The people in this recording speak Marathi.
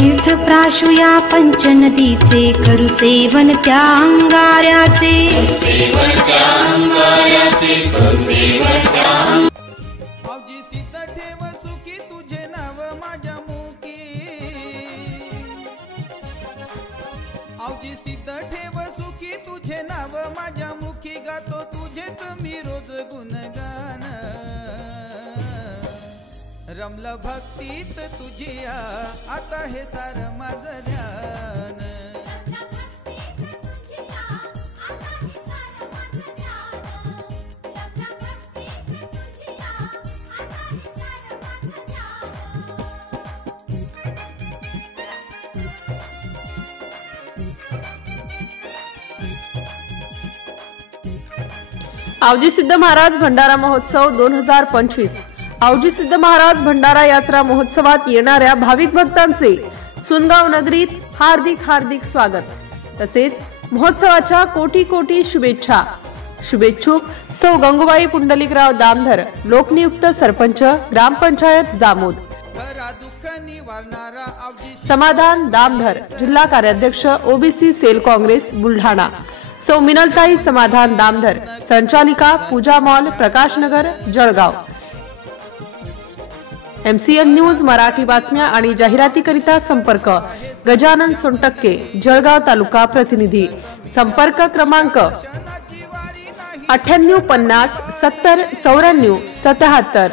तीर्थप्राशुया पंचनदीचे करू सेवन त्या अंगाऱ्याचे। आवजी सिद्ध ठेव सुखी तुझे नाव माझ्या मुखी। आवजी सिद्ध ठेव सुखी तुझे नाव माझ्या मुखी। गातो तुझेच मी रोज गुणगान। रमल भक्तीत तुझी आता हे सार माझं ध्यान। आवजी सिद्ध महाराज भंडारा महोत्सव 2025। आवजी सिद्ध महाराज भंडारा यात्रा महोत्सवात येणाऱ्या भाविक भक्तांचे सुनगाव नगरीत हार्दिक हार्दिक स्वागत। तसेच महोत्सवाच्या कोटी कोटी शुभेच्छा। शुभेच्छुक सौ गंगूबाई पुंडलिकराव दामधर, लोकनियुक्त सरपंच ग्रामपंचायत जामोद। समाधान दामधर, जिल्हा कार्याध्यक्ष ओबीसी सेल काँग्रेस बुलढाणा। सौ मिनलताई समाधान दामधर, संचालिका Pooja mall Prakashnagar Jalgaon. MCN news Marathi बातम्या आणि जाहिरातीकरिता संपर्क गजानन सोनटक्के, जळगाव तालुका प्रतिनिधी। संपर्क क्रमांक 9850 70 94 77।